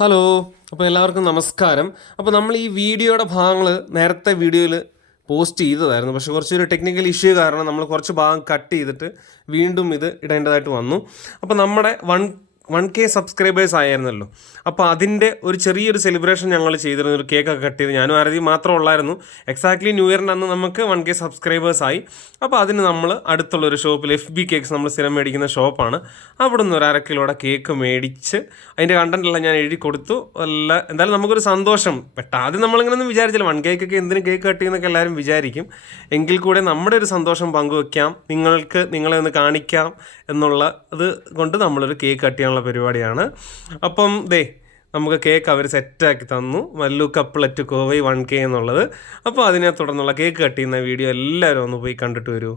Hello, അപ്പോൾ എല്ലാവർക്കും നമസ്കാരം. അപ്പോൾ നമ്മൾ ഈ വീഡിയോയുടെ ഭാഗങ്ങൾ നേരത്തെ വീഡിയോയിൽ പോസ്റ്റ് ചെയ്തതായിരുന്നു. പക്ഷേ കുറച്ചൊരു ടെക്നിക്കൽ ഇഷ്യൂ കാരണം നമ്മൾ കുറച്ച് ഭാഗം കട്ട് ചെയ്തിട്ട് വീണ്ടും ഇത് ഇടേണ്ടതായിട്ട് വന്നു. അപ്പോൾ നമ്മുടെ 1K സബ്സ്ക്രൈബേഴ്സ് ആയിരുന്നല്ലോ. അപ്പോൾ അതിൻ്റെ ഒരു ചെറിയൊരു സെലിബ്രേഷൻ ഞങ്ങൾ ചെയ്തിരുന്നു. ഒരു കേക്കൊക്കെ കട്ട് ചെയ്ത് ഞാനും ആരതി മാത്രം ഉള്ളായിരുന്നു. എക്സാക്ട്ലി ന്യൂ ഇയറിൻ്റെ അന്ന് നമുക്ക് 1K സബ്സ്ക്രൈബേഴ്സ് ആയി. അപ്പോൾ അതിന് നമ്മൾ അടുത്തുള്ളൊരു ഷോപ്പിൽ FB കേക്ക്സ് നമ്മൾ സ്ഥിരം മേടിക്കുന്ന ഷോപ്പാണ്. അവിടെ നിന്ന് ഒരു 1/2 കിലോയുടെ കേക്ക് മേടിച്ച് അതിൻ്റെ കണ്ടൻറ്റെല്ലാം ഞാൻ എഴുതി കൊടുത്തു. എന്തായാലും നമുക്കൊരു സന്തോഷം. ആദ്യം നമ്മളിങ്ങനെയൊന്നും വിചാരിച്ചില്ല 1K എന്തിനും കേക്ക് കട്ട് ചെയ്യുന്നൊക്കെ എല്ലാവരും വിചാരിക്കും. എങ്കിൽ കൂടെ നമ്മുടെ ഒരു സന്തോഷം പങ്കുവയ്ക്കാം, നിങ്ങളെ ഒന്ന് കാണിക്കാം എന്നുള്ളത് കൊണ്ട് നമ്മളൊരു കേക്ക് കട്ട് ചെയ്യാനുള്ള പരിപാടിയാണ്. അപ്പം നമുക്ക് കേക്ക് അവർ സെറ്റാക്കി തന്നു. മല്ലു കപ്പ്ലറ്റ് കോവൈ 1K എന്നുള്ളത്. അപ്പോൾ അതിനെ തുടർന്നുള്ള കേക്ക് കട്ട് ചെയ്യുന്ന വീഡിയോ എല്ലാവരും ഒന്ന് പോയി കണ്ടിട്ട് വരൂ.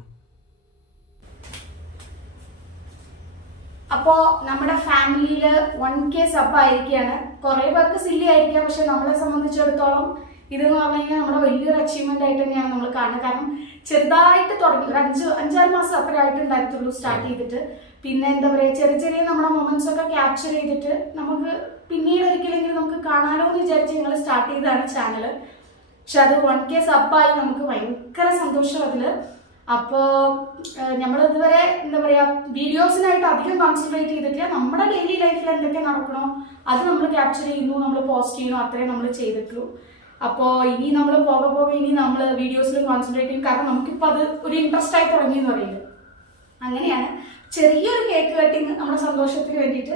അപ്പോ നമ്മുടെ ഫാമിലിയില് 1K സബ് ആയിരിക്കുകയാണ്. കുറെ പേർക്ക് സില്ലി ആയിരിക്കാം, പക്ഷെ നമ്മളെ സംബന്ധിച്ചിടത്തോളം ഇതെന്ന് പറഞ്ഞു കഴിഞ്ഞാൽ നമ്മുടെ വലിയൊരു അച്ചീവ്മെന്റ് ആയിട്ട് തന്നെയാണ് നമ്മൾ കാണുന്നത്. കാരണം ചെറുതായിട്ട് തുടങ്ങി ഒരു 5-6 മാസം അത്ര ആയിട്ടുണ്ടായിരുന്നുള്ളൂ സ്റ്റാർട്ട് ചെയ്തിട്ട്. പിന്നെ എന്താ പറയുക, ചെറിയ നമ്മുടെ മൊമെന്റ്സ് ഒക്കെ ക്യാപ്ചർ ചെയ്തിട്ട് നമുക്ക് പിന്നീട് ഒരിക്കലെങ്കിലും നമുക്ക് കാണാലോ എന്ന് വിചാരിച്ച് ഞങ്ങൾ സ്റ്റാർട്ട് ചെയ്തതാണ് ചാനല്. പക്ഷെ അത് 1K സബ്ബായി നമുക്ക് ഭയങ്കര സന്തോഷം അതില്. അപ്പോൾ നമ്മൾ ഇതുവരെ എന്താ പറയുക, വീഡിയോസിനായിട്ട് അധികം കോൺസെൻട്രേറ്റ് ചെയ്തിട്ടില്ല. നമ്മുടെ ഡെയിലി ലൈഫിൽ എന്തൊക്കെ നടക്കണോ അത് നമ്മൾ ക്യാപ്ചർ ചെയ്യുന്നു, നമ്മൾ പോസ്റ്റ് ചെയ്യുന്നു, അത്രേ നമ്മൾ ചെയ്തിട്ടുള്ളൂ. അപ്പോൾ ഇനി നമ്മൾ പോകെ ഇനി നമ്മൾ വീഡിയോസിലും കോൺസെൻട്രേറ്റ് ചെയ്യും. കാരണം നമുക്കിപ്പോൾ അത് ഒരു ഇൻട്രസ്റ്റ് ആയി തുടങ്ങി എന്ന് പറയുന്നത്. അങ്ങനെയാണ് ചെറിയൊരു കേക്ക് കട്ടിങ് നമ്മുടെ സന്തോഷത്തിന് വേണ്ടിയിട്ട്.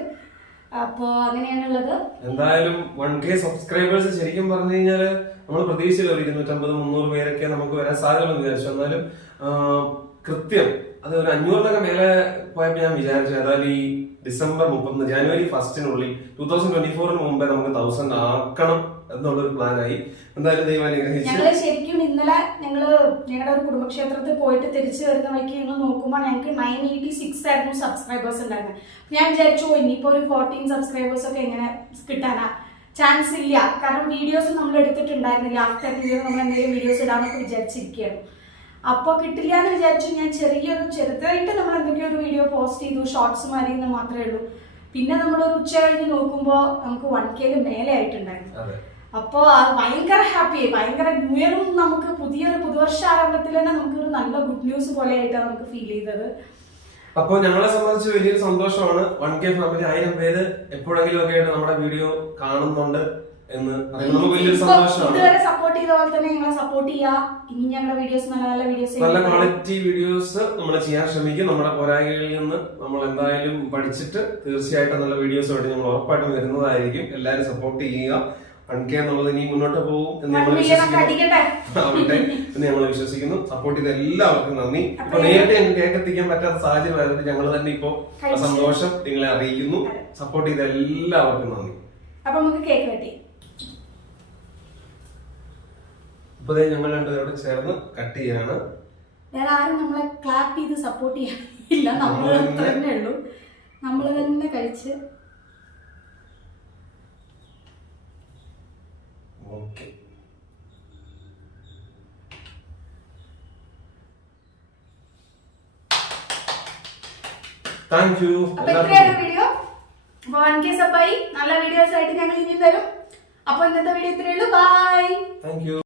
അപ്പോൾ അങ്ങനെയാണുള്ളത്. എന്തായാലും 1K സബ്സ്ക്രൈബേഴ്സ് ശരിക്കും പറഞ്ഞു കഴിഞ്ഞാൽ നമ്മൾ പ്രതീക്ഷിച്ചില്ല 250-300 പേരൊക്കെ നമുക്ക് വരാൻ സാധ്യതയെന്ന് വിചാരിച്ചു. എന്നാലും കൃത്യം അത് ഒരു 500-നൊക്കെ മേലെ പോയപ്പോൾ ഞാൻ വിചാരിച്ചു ഏതായാലും ഈ ഡിസംബർ 30 ജനുവരി 1 2024 മുമ്പേ നമുക്ക് 1000 ആക്കണം എന്നുള്ളൊരു പ്ലാനായി. എന്തായാലും ദൈവം അനുഗ്രഹിച്ചു. ഞങ്ങള് ശരിക്കും ഇന്നലെ ഞങ്ങളുടെ ഒരു കുടുംബക്ഷേത്രത്തിൽ പോയിട്ട് തിരിച്ചു വരുന്ന വഴിക്ക് ഞങ്ങൾ നോക്കുമ്പോൾ ഞങ്ങൾക്ക് 986 ആയിരുന്നു സബ്സ്ക്രൈബേഴ്സ് ഉണ്ടായിരുന്നത്. ഞാൻ വിചാരിച്ചു ഇനിയിപ്പോ ഒരു 14 സബ്സ്ക്രൈബേഴ്സ് ഒക്കെ എങ്ങനെ കിട്ടാനാ, ചാൻസ് ഇല്ല. കാരണം വീഡിയോസ് നമ്മൾ എടുത്തിട്ടുണ്ടായിരുന്നില്ല. ആഫ്റ്റർ ന്യൂ ഇയർ നമ്മൾ എന്തെങ്കിലും വീഡിയോസ് ഇടാന്നൊക്കെ വിചാരിച്ചിരിക്കുകയാണ്. അപ്പോൾ കിട്ടില്ല എന്ന് വിചാരിച്ചു. ഞാൻ ചെറുതായിട്ട് നമ്മൾ എന്തൊക്കെയോ ഒരു വീഡിയോ പോസ്റ്റ് ചെയ്തു, ഷോർട്സ് മാറിയെന്ന് മാത്രമേ ഉള്ളൂ. പിന്നെ നമ്മളൊരു ഉച്ച കഴിഞ്ഞ് നോക്കുമ്പോൾ നമുക്ക് 1K മേലെ ആയിട്ടുണ്ടായിരുന്നു. അപ്പോൾ ഭയങ്കര ഹാപ്പിയായി, ഭയങ്കര ന്യൂ ഇയറും നമുക്ക് പുതുവർഷ ആരംഭത്തിൽ തന്നെ നമുക്കൊരു നല്ല ഗുഡ് ന്യൂസ് പോലെ ആയിട്ടാണ് നമുക്ക് ഫീൽ ചെയ്തത്. അപ്പോൾ ഞങ്ങളെ സംബന്ധിച്ച് വലിയൊരു സന്തോഷമാണ്. 1K ഫാമിലി 1000 പേര് എപ്പോഴെങ്കിലും ഒക്കെ ആയിട്ട് നമ്മുടെ വീഡിയോ കാണുന്നുണ്ട് എന്ന് പറയുന്നത് വലിയൊരു സന്തോഷമാണ്. ഇതുവരെ സപ്പോർട്ട് ചെയ്ത പോലെ തന്നെ ഞങ്ങളെ സപ്പോർട്ട് ചെയ്യുക. ഇനി ഞങ്ങളുടെ വീഡിയോസ് നല്ല വീഡിയോസ്, നല്ല ക്വാളിറ്റി വീഡിയോസ് നമ്മൾ ചെയ്യാൻ ശ്രമിക്കും. നമ്മുടെ പോരായ്മകളിൽ നിന്ന് നമ്മൾ എന്തായാലും പഠിച്ചിട്ട് തീർച്ചയായിട്ടും നല്ല വീഡിയോസ് ആയിട്ട് ഞങ്ങൾ ഉറപ്പായിട്ടും വരുന്നതായിരിക്കും. എല്ലാവരും സപ്പോർട്ട് ചെയ്യുക. 1K എന്നുള്ളത് ഇനി മുന്നോട്ട് പോകും എന്ന് ഞങ്ങൾ വിശ്വസിക്കുന്നു. സപ്പോർട്ട് ചെയ്ത എല്ലാവർക്കും നന്ദി. ഇപ്പൊ നേരിട്ട് ഞങ്ങൾക്ക് കേക്ക് എത്തിക്കാൻ പറ്റാത്ത സാഹചര്യം ആയതുകൊണ്ട് ഞങ്ങൾ തന്നെ ഇപ്പോ സന്തോഷം നിങ്ങളെ അറിയിക്കുന്നു. സപ്പോർട്ട് ചെയ്ത എല്ലാവർക്കും നന്ദി. അപ്പൊ നമുക്ക് കേക്ക് വെട്ടി ഇപ്പൊ ഞങ്ങൾ രണ്ടുപേരോട് ചേർന്ന് കട്ട് ചെയ്യാണ്. വേറെ ആരും നമ്മളെ ക്ലാപ്പ് ചെയ്ത് സപ്പോർട്ട് ചെയ്യാനില്ല. നമ്മൾ തന്നെ ഉള്ളൂ. നമ്മൾ തന്നെ കഴിച്ച് ഓക്കെ. Thank you. അപ്പൊ ഇത്രയാണ് വീഡിയോ. 1K സബ്ബായി നല്ല വീഡിയോസ് ആയിട്ട് ഞങ്ങൾ ഇനിയും തരും. അപ്പൊ ഇന്നത്തെ വീഡിയോ ഇത്രയേ ഉള്ളൂ. ബൈ. Thank you.